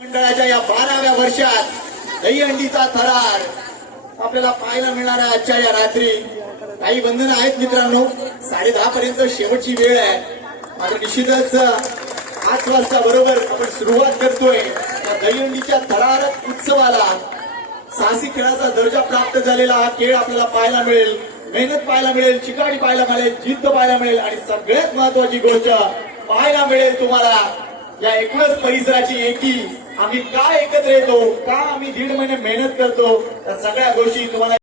मंडळाच्या या बाराव्या वर्षात दहीहंडीचा थरार आपल्याला पाहायला मिळणार आहे आजच्या या रात्री. काही बंधनं आहेत मित्रांनो साडे दहा पर्यंत शेवटची वेळ आहे. मात्र निश्चितच पाच वाजता बरोबर आपण सुरुवात करतोय. या दहीहंडीच्या थरार उत्सवाला साहसी खेळाचा दर्जा प्राप्त झालेला हा खेळ आपल्याला पाहायला मिळेल. मेहनत पाहायला मिळेल चिकाडी पाहायला मिळेल जिद्द पाहायला मिळेल आणि सगळ्यात महत्वाची गोष्ट पाहायला मिळेल तुम्हाला या एकूणच परिसराची एकी आम्ही का एकत्र दीड महिने मेहनत करतो? या सगळ्या गोष्टी तुम्हाला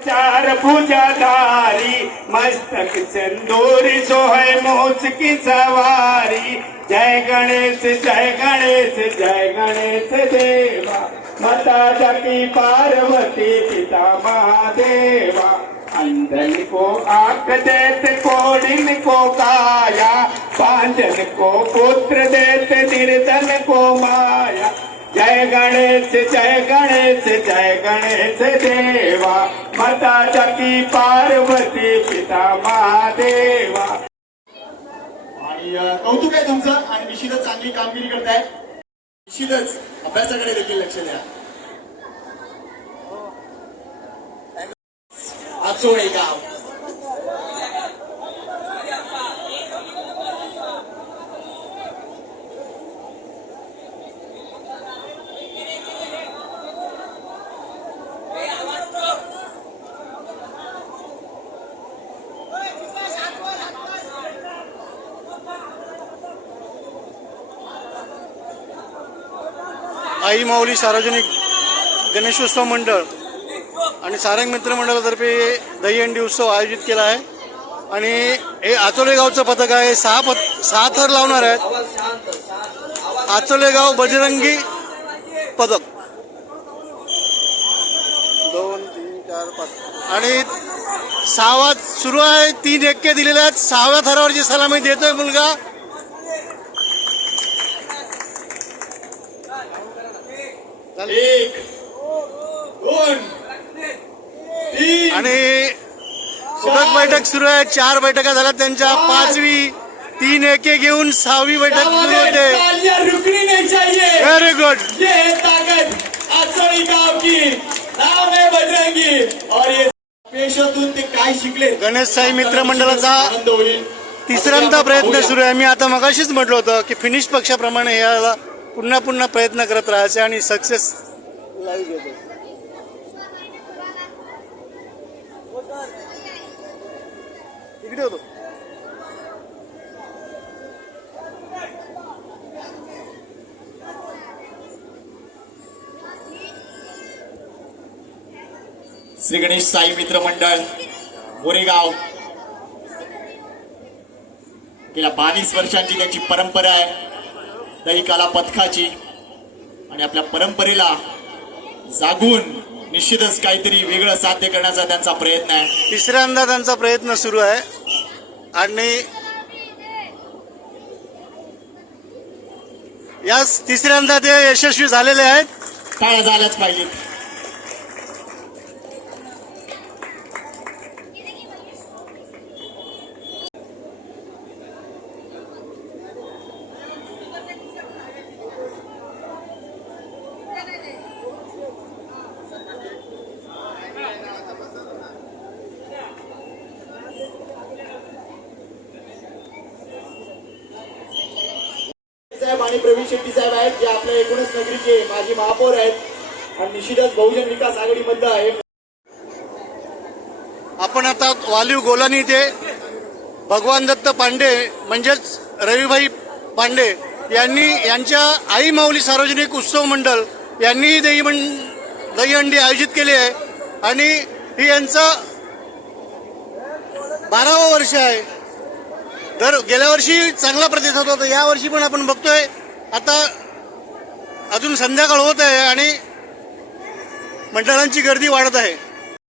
चार पूजाधारी, मस्तक चंदोरी सोहय मोच की सवारी. जय गणेश जय गणेश जय गणेश देवा. माता जकी पार्वती, पिता महादेवा. अंधन को आँख देत कोडिन को काया. पांजन को पुत्र देत, निर्धन को माया. जय गणेश जय गणेश जय गणेश देवा. माता जगी पार्वती पिता महादेवा. आणि कौतुक आहे तुमचं आणि निश्चितच चांगली कामगिरी करताय. निश्चितच अभ्यासाकडे देखील लक्ष द्या. आचोळे गाव. आई माऊली सार्वजनिक गणेशोत्सव मंडळ आणि सारंग मित्र मंडळातर्फे दहीहंडी उत्सव आयोजित केला आहे. आणि हे आचोले गावचं पथक आहे. सहा पथ सहा थर लावणार आहेत. आचोले गाव बजरंगी पथक दोन तीन चार पाच. आणि सहावा सुरू आहे. तीन एक्के दिलेले आहेत. सहाव्या थरावरची सलामी देतोय मुलगा एक दोन तीन आणि सुरत बैठक सुरू आहे. चार बैठका झाल्या. त्यांच्या पाचवी तीन एके घेऊन सहावी बैठक सुरू होते. तालियां रुकनी नहीं चाहिए. व्हेरी गुड ये है ताकत. आचोळी गाव की. नाम है बजरंगी. और ये पेशातून ते काय शिकले? गणेश साई मित्र मंडळाचा आनंद होईल. तिसऱ्यांदा प्रयत्न सुरू आहे. मी आता मगाशीच म्हटलं होतं की फिनिश पक्षाप्रमाणे याला पुन्हा पुन्हा प्रयत्न करत राहायचे आणि सक्सेस इकडे होतो. श्री गणेश साई मित्र मंडळ गोरेगाव गेल्या बावीस वर्षांची त्यांची परंपरा आहे. दही कला पथकाची आणि आपल्या परंपरेला जागून निश्चितच काहीतरी वेगळं साध्य करण्याचा त्यांचा प्रयत्न आहे. तिसऱ्यांदा त्यांचा प्रयत्न सुरू आहे. आणि याच तिसऱ्यांदा ते यशस्वी झालेले आहेत. टाळ्या झाल्याच पाहिजेत. साहेब आणि प्रवीण शेट्टी साहेब आहेत जे आपल्या एकूणच नगरीचे माजी महापौर आहेत. आणि निश्चितच बहुजन विकास आघाडीमधलं आहे. आपण आता वालीव गोलानी इथे भगवान दत्त पांडे म्हणजेच रविभाई पांडे यांनी यांच्या आई माऊली सार्वजनिक उत्सव मंडळ यांनी दही मं दहीहंडी आयोजित केली आहे. आणि ही यांचं बारावं वर्ष आहे. तर गेल्या वर्षी चांगला प्रतिसाद होता या वर्षी पण आपण बघतोय. आता अजून संध्याकाळ होत आहे आणि मंडळांची गर्दी वाढत आहे.